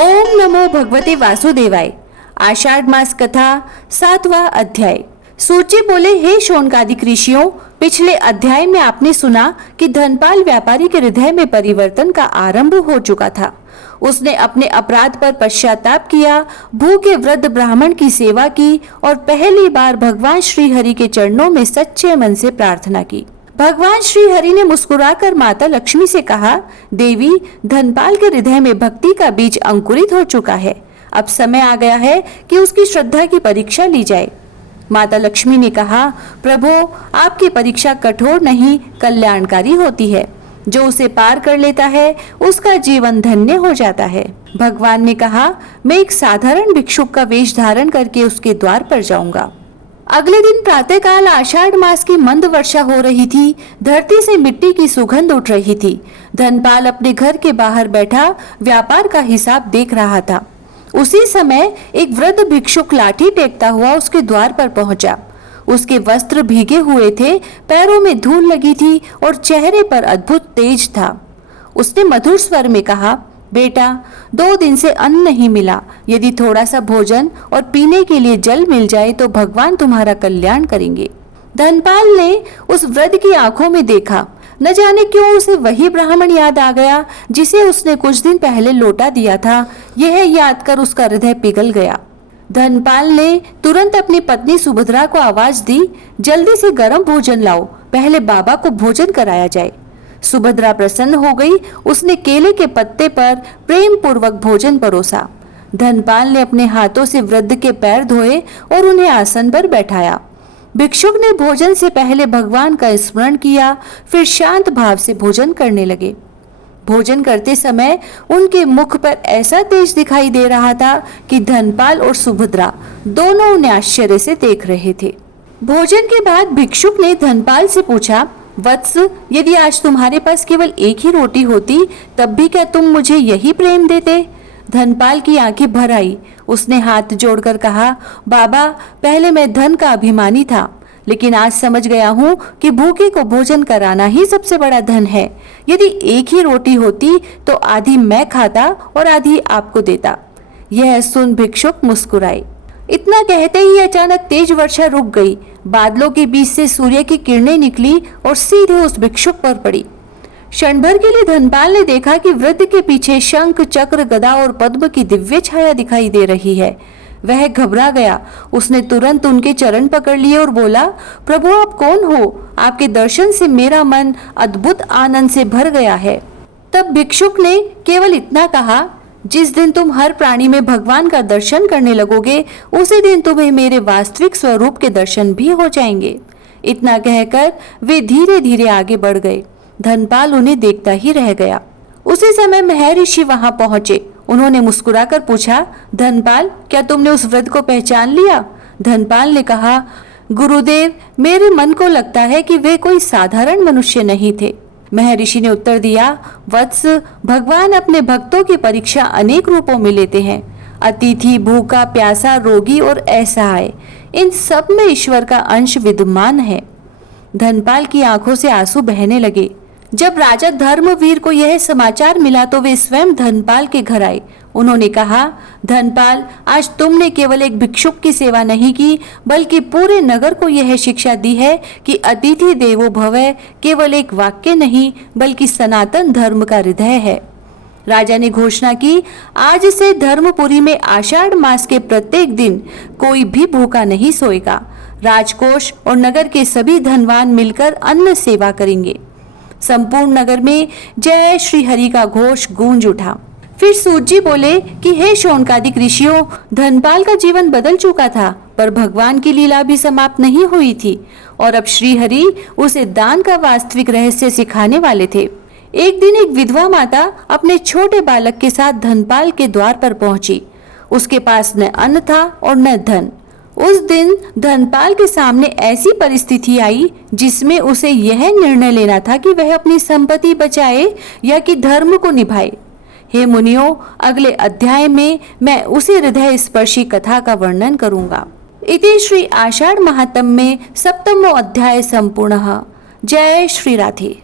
ओम नमो भगवते वासुदेवाय। आषाढ़ मास कथा 7वां अध्याय। सूर्य बोले, हे शौनकादिक ऋषियों, पिछले अध्याय में आपने सुना कि धनपाल व्यापारी के हृदय में परिवर्तन का आरंभ हो चुका था। उसने अपने अपराध पर पश्चाताप किया, भूखे वृद्ध ब्राह्मण की सेवा की और पहली बार भगवान श्री हरि के चरणों में सच्चे मन से प्रार्थना की। भगवान श्री हरि ने मुस्कुराकर माता लक्ष्मी से कहा, देवी, धनपाल के हृदय में भक्ति का बीज अंकुरित हो चुका है। अब समय आ गया है कि उसकी श्रद्धा की परीक्षा ली जाए। माता लक्ष्मी ने कहा, प्रभु, आपकी परीक्षा कठोर नहीं कल्याणकारी होती है। जो उसे पार कर लेता है उसका जीवन धन्य हो जाता है। भगवान ने कहा, मैं एक साधारण भिक्षुक का वेश धारण करके उसके द्वार पर जाऊंगा। अगले दिन प्रातःकाल आषाढ़ मास की मंद वर्षा हो रही थी। धरती से मिट्टी की सुगंध उठ रही थी। धनपाल अपने घर के बाहर बैठा व्यापार का हिसाब देख रहा था। उसी समय एक वृद्ध भिक्षुक लाठी टेकता हुआ उसके द्वार पर पहुंचा। उसके वस्त्र भीगे हुए थे, पैरों में धूल लगी थी और चेहरे पर अद्भुत तेज था। उसने मधुर स्वर में कहा, बेटा, 2 दिन से अन्न नहीं मिला। यदि थोड़ा सा भोजन और पीने के लिए जल मिल जाए तो भगवान तुम्हारा कल्याण करेंगे। धनपाल ने उस वृद्ध की आंखों में देखा। न जाने क्यों उसे वही ब्राह्मण याद आ गया जिसे उसने कुछ दिन पहले लौटा दिया था। यह याद कर उसका हृदय पिघल गया। धनपाल ने तुरंत अपनी पत्नी सुभद्रा को आवाज दी, जल्दी से गर्म भोजन लाओ, पहले बाबा को भोजन कराया जाए। सुभद्रा प्रसन्न हो गई। उसने केले के पत्ते पर प्रेम पूर्वक भोजन परोसा। धनपाल ने अपने हाथों से वृद्ध के पैर धोए और उन्हें आसन पर बैठाया। भिक्षुक ने भोजन से पहले भगवान का स्मरण किया, फिर शांत भाव से भोजन करने लगे। भोजन करते समय उनके मुख पर ऐसा तेज दिखाई दे रहा था कि धनपाल और सुभद्रा दोनों उन्हें आश्चर्य से देख रहे थे। भोजन के बाद भिक्षुक ने धनपाल से पूछा, वत्स, यदि आज तुम्हारे पास केवल एक ही रोटी होती तब भी क्या तुम मुझे यही प्रेम देते? धनपाल की आंखें भर आई। उसने हाथ जोड़कर कहा, बाबा, पहले मैं धन का अभिमानी था, लेकिन आज समझ गया हूँ कि भूखे को भोजन कराना ही सबसे बड़ा धन है। यदि एक ही रोटी होती तो आधी मैं खाता और आधी आपको देता। यह सुन भिक्षुक मुस्कुराए। इतना कहते ही अचानक तेज वर्षा रुक गई। बादलों के बीच से सूर्य की किरणें निकली और सीधे उस भिक्षुक पर पड़ी। क्षण भर के लिए धनपाल ने देखा कि वृद्ध के पीछे शंख, चक्र, गदा और पद्म की दिव्य छाया दिखाई दे रही है। वह घबरा गया। उसने तुरंत उनके चरण पकड़ लिए और बोला, प्रभु, आप कौन हो? आपके दर्शन से मेरा मन अद्भुत आनंद से भर गया है। तब भिक्षुक ने केवल इतना कहा, जिस दिन तुम हर प्राणी में भगवान का दर्शन करने लगोगे उसी दिन तुम्हें मेरे वास्तविक स्वरूप के दर्शन भी हो जाएंगे। इतना कहकर वे धीरे धीरे आगे बढ़ गए। धनपाल उन्हें देखता ही रह गया। उसी समय महर्षि वहां पहुंचे। उन्होंने मुस्कुराकर पूछा, धनपाल, क्या तुमने उस वृद्ध को पहचान लिया? धनपाल ने कहा, गुरुदेव, मेरे मन को लगता है कि वे कोई साधारण मनुष्य नहीं थे। महर्षि ने उत्तर दिया, वत्स, भगवान अपने भक्तों की परीक्षा अनेक रूपों में लेते हैं। अतिथि, भूखा, प्यासा, रोगी और असहाय, इन सब में ईश्वर का अंश विद्यमान है। धनपाल की आंखों से आंसू बहने लगे। जब राजा धर्मवीर को यह समाचार मिला तो वे स्वयं धनपाल के घर आए। उन्होंने कहा, धनपाल, आज तुमने केवल एक भिक्षुक की सेवा नहीं की बल्कि पूरे नगर को यह शिक्षा दी है कि अतिथि देवो भव केवल एक वाक्य नहीं बल्कि सनातन धर्म का हृदय है। राजा ने घोषणा की, आज से धर्मपुरी में आषाढ़ मास के प्रत्येक दिन कोई भी भूखा नहीं सोएगा। राजकोष और नगर के सभी धनवान मिलकर अन्न सेवा करेंगे। संपूर्ण नगर में जय श्री हरि का घोष गूंज उठा। फिर सूत जी बोले कि हे शौनकादिक ऋषियों, धनपाल का जीवन बदल चुका था, पर भगवान की लीला भी समाप्त नहीं हुई थी और अब श्री हरि उसे दान का वास्तविक रहस्य सिखाने वाले थे। एक दिन एक विधवा माता अपने छोटे बालक के साथ धनपाल के द्वार पर पहुंची। उसके पास न अन्न था और न धन। उस दिन धनपाल के सामने ऐसी परिस्थिति आई जिसमें उसे यह निर्णय लेना था कि वह अपनी संपत्ति बचाए या कि धर्म को निभाए। हे मुनियों, अगले अध्याय में मैं उसी हृदय स्पर्शी कथा का वर्णन करूंगा। इति श्री आषाढ़ महात्म्ये 7वां अध्याय संपूर्णः। जय श्री राधे।